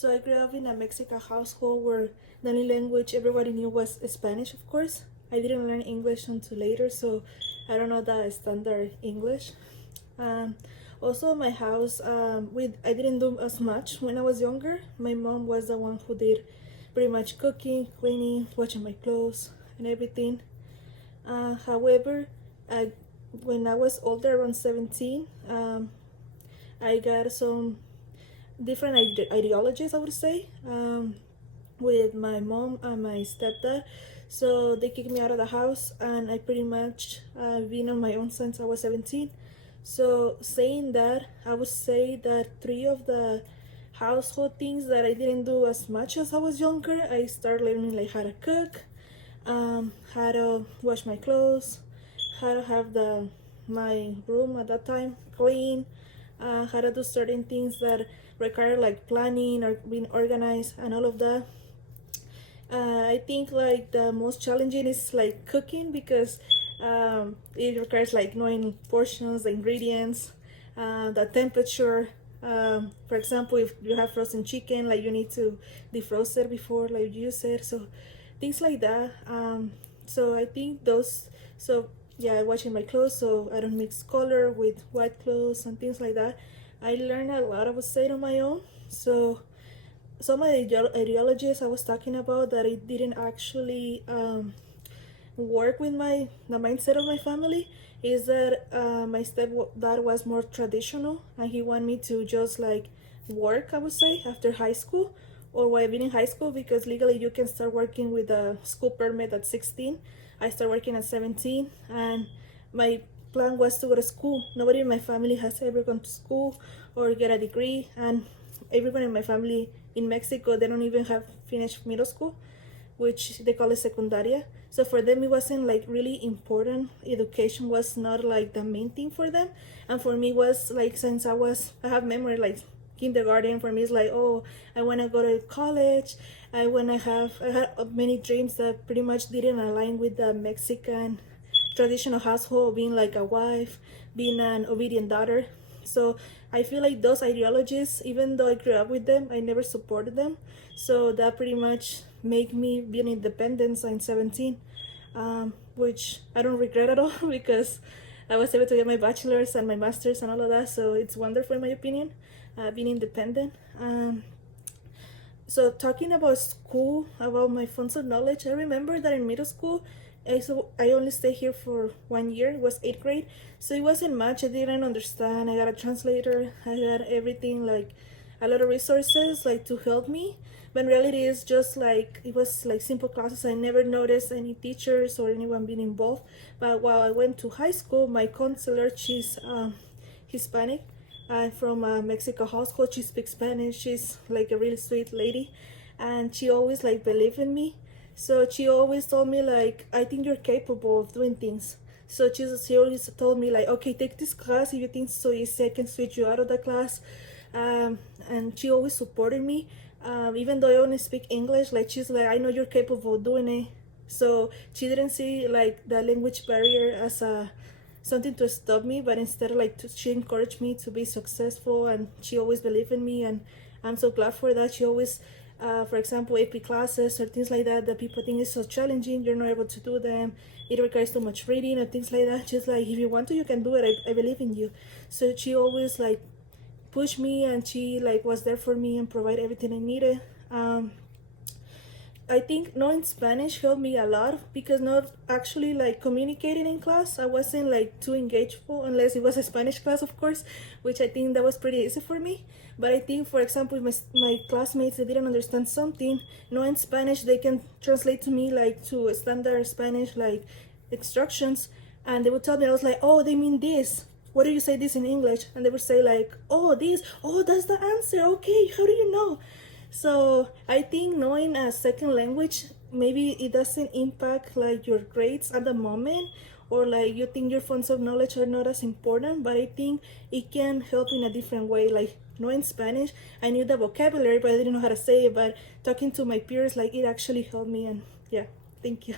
So I grew up in a Mexican household where the only language everybody knew was Spanish, of course. I didn't learn English until later, so I don't know the standard English. Um, Also, my house, I didn't do as much when I was younger. My mom was the one who did pretty much cooking, cleaning, washing my clothes, and everything. However, I, when I was older, around 17, I got some different ideologies, I would say, with my mom and my stepdad. So they kicked me out of the house, and I pretty much been on my own since I was 17. So saying that, I would say that three of the household things that I didn't do as much as I was younger, I started learning like how to cook, how to wash my clothes, how to have my room at that time clean, how to do certain things that require like planning or being organized and all of that. I think like the most challenging is like cooking because it requires like knowing portions, the ingredients, the temperature. For example, if you have frozen chicken, like you need to defrost it before like you use it. So things like that. So I think those. So yeah, washing my clothes so I don't mix color with white clothes and things like that. I learned a lot, I would say, on my own. So some ideologies I was talking about that it didn't actually work with the mindset of my family is that my stepdad was more traditional and he wanted me to just like work, I would say, after high school or while being in high school, because legally you can start working with a school permit at 16. I started working at 17, and my plan was to go to school. Nobody in my family has ever gone to school or get a degree, and everyone in my family in Mexico, they don't even have finished middle school, which they call it secundaria. So for them, it wasn't like really important. Education was not like the main thing for them, and for me was like, since I have memory like kindergarten. For me, it's like, oh, I want to go to college. I had many dreams that pretty much didn't align with the Mexican traditional household, being like a wife, being an obedient daughter. So I feel like those ideologies, even though I grew up with them, I never supported them. So that pretty much made me be an independent since 17, which I don't regret at all because I was able to get my bachelor's and my master's and all of that. So it's wonderful in my opinion, being independent. So talking about school, about my funds of knowledge, I remember that in middle school, I only stayed here for 1 year. It was 8th grade, so it wasn't much. I didn't understand. I got a translator. I got everything, like a lot of resources like to help me. But in reality, it's just like it was like simple classes. I never noticed any teachers or anyone being involved. But while I went to high school, my counselor, she's Hispanic, from a Mexico household. She speaks Spanish. She's like a really sweet lady, and she always like believed in me. So she always told me like, I think you're capable of doing things. So she always told me like, okay, take this class. If you think it's so easy, I can switch you out of the class. And she always supported me. Even though I only speak English, like she's like, I know you're capable of doing it. So she didn't see like the language barrier as a something to stop me, but instead like she encouraged me to be successful, and she always believed in me, and I'm so glad for that. She always for example, AP classes or things like that people think is so challenging, you're not able to do them, it requires too much reading or things like that. She's like, if you want to, you can do it. I believe in you. So she always like pushed me, and she like was there for me and provide everything I needed. I think knowing Spanish helped me a lot because not actually like communicating in class, I wasn't like too engageful unless it was a Spanish class, of course, which I think that was pretty easy for me. But I think, for example, if my classmates, they didn't understand something, knowing Spanish, they can translate to me like to standard Spanish like instructions, and they would tell me, I was like, oh, they mean this. What do you say this in English? And they would say like, oh, this, oh, that's the answer. Okay, how do you know? So I think knowing a second language, maybe it doesn't impact like your grades at the moment, or like you think your funds of knowledge are not as important, but I think it can help in a different way. Like knowing Spanish, I knew the vocabulary, but I didn't know how to say it. But talking to my peers, like it actually helped me. And yeah, thank you.